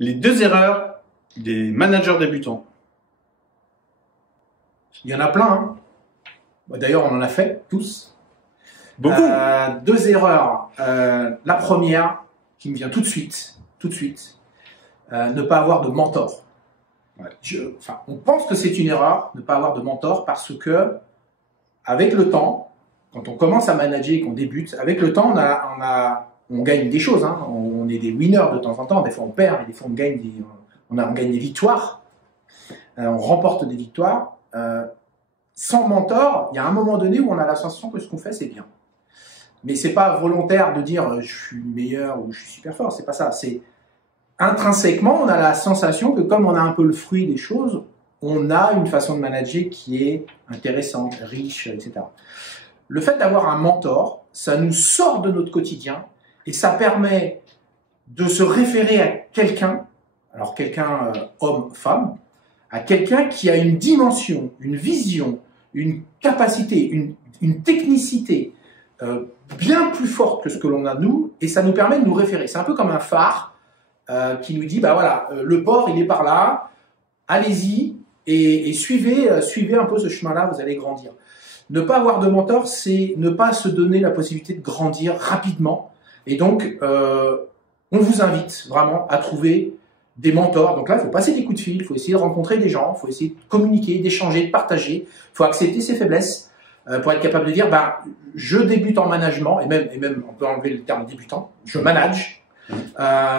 Les deux erreurs des managers débutants. Il y en a plein. Hein. D'ailleurs, on en a fait tous. Beaucoup. Deux erreurs. La première, qui me vient tout de suite, ne pas avoir de mentor. Ouais. On pense que c'est une erreur, ne pas avoir de mentor, parce que avec le temps, quand on commence à manager et qu'on débute, avec le temps, on gagne des choses. Hein. On est des winners de temps en temps. Des fois, on perd, mais des fois, on gagne des victoires. On remporte des victoires. Sans mentor, il y a un moment donné où on a la sensation que ce qu'on fait, c'est bien. Mais c'est pas volontaire de dire je suis meilleur ou je suis super fort. C'est pas ça. C'est intrinsèquement, on a la sensation que comme on a un peu le fruit des choses, on a une façon de manager qui est intéressante, riche, etc. Le fait d'avoir un mentor, ça nous sort de notre quotidien et ça permet de se référer à quelqu'un, alors quelqu'un homme, femme, à quelqu'un qui a une dimension, une vision, une capacité, une technicité bien plus forte que ce que l'on a nous, et ça nous permet de nous référer. C'est un peu comme un phare qui nous dit, bah voilà, le port il est par là, allez-y et suivez un peu ce chemin-là, vous allez grandir. Ne pas avoir de mentor, c'est ne pas se donner la possibilité de grandir rapidement, et donc on vous invite vraiment à trouver des mentors. Donc là, il faut passer des coups de fil, il faut essayer de rencontrer des gens, il faut essayer de communiquer, d'échanger, de partager. Il faut accepter ses faiblesses pour être capable de dire, bah, je débute en management, et même on peut enlever le terme débutant, je manage.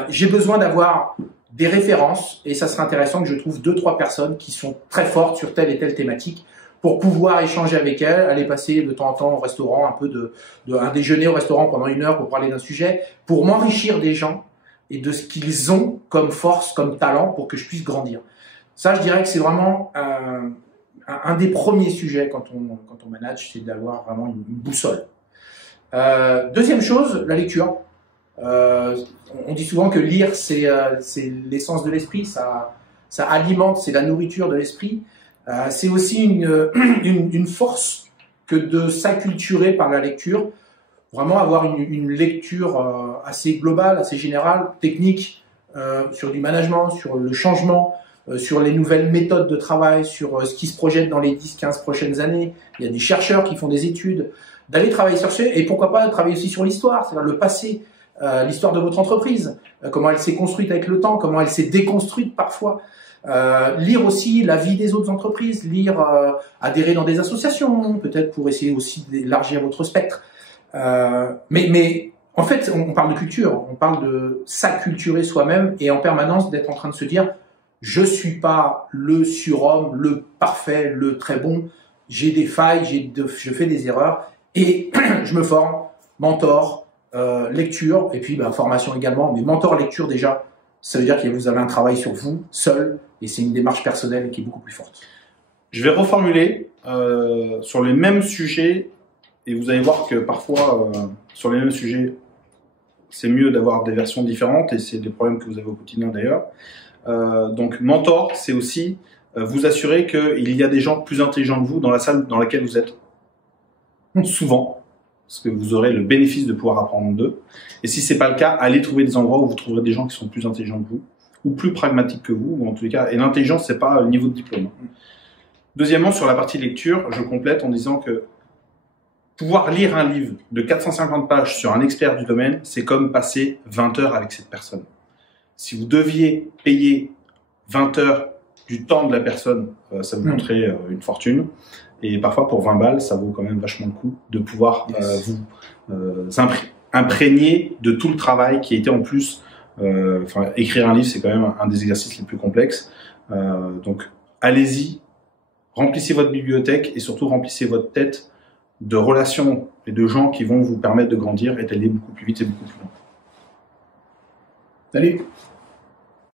J'ai besoin d'avoir des références, et ça serait intéressant que je trouve 2-3 personnes qui sont très fortes sur telle et telle thématique pour pouvoir échanger avec elles, aller passer de temps en temps au restaurant, un déjeuner au restaurant pendant 1 heure pour parler d'un sujet, pour m'enrichir des gens et de ce qu'ils ont comme force, comme talent, pour que je puisse grandir. Ça, je dirais que c'est vraiment un des premiers sujets quand on manage, c'est d'avoir vraiment une boussole. Deuxième chose, la lecture. On dit souvent que lire, c'est l'essence de l'esprit, ça alimente, c'est la nourriture de l'esprit. C'est aussi une force que de s'acculturer par la lecture. Vraiment avoir une lecture assez globale, assez générale, technique, sur du management, sur le changement, sur les nouvelles méthodes de travail, sur ce qui se projette dans les 10-15 prochaines années. Il y a des chercheurs qui font des études, d'aller travailler sur ce, et pourquoi pas travailler aussi sur l'histoire, c'est-à-dire le passé, l'histoire de votre entreprise, comment elle s'est construite avec le temps, comment elle s'est déconstruite parfois. Lire aussi la vie des autres entreprises, adhérer dans des associations, peut-être pour essayer aussi d'élargir votre spectre. Mais en fait, on parle de culture, on parle de s'acculturer soi-même et en permanence d'être en train de se dire je suis pas le surhomme, le parfait, le très bon, j'ai des failles, je fais des erreurs et je me forme, mentor, lecture et puis formation également, mais mentor, lecture déjà, ça veut dire que vous avez un travail sur vous, seul, et c'est une démarche personnelle qui est beaucoup plus forte. Je vais reformuler sur les mêmes sujets. Et vous allez voir que parfois, sur les mêmes sujets, c'est mieux d'avoir des versions différentes, et c'est des problèmes que vous avez au quotidien d'ailleurs. Donc, mentor, c'est aussi vous assurer qu'il y a des gens plus intelligents que vous dans la salle dans laquelle vous êtes. Souvent, parce que vous aurez le bénéfice de pouvoir apprendre d'eux. Et si c'est pas le cas, allez trouver des endroits où vous trouverez des gens qui sont plus intelligents que vous, ou plus pragmatiques que vous, ou en tous les cas. Et l'intelligence, c'est pas le niveau de diplôme. Deuxièmement, sur la partie lecture, je complète en disant que pouvoir lire un livre de 450 pages sur un expert du domaine, c'est comme passer 20 heures avec cette personne. Si vous deviez payer 20 heures du temps de la personne, ça vous coûterait une fortune. Et parfois, pour 20 balles, ça vaut quand même vachement le coup de pouvoir vous imprégner de tout le travail qui a été en plus. Écrire un livre, c'est quand même un des exercices les plus complexes. Donc, allez-y, remplissez votre bibliothèque et surtout remplissez votre tête de relations et de gens qui vont vous permettre de grandir et d'aller beaucoup plus vite et beaucoup plus loin. Salut!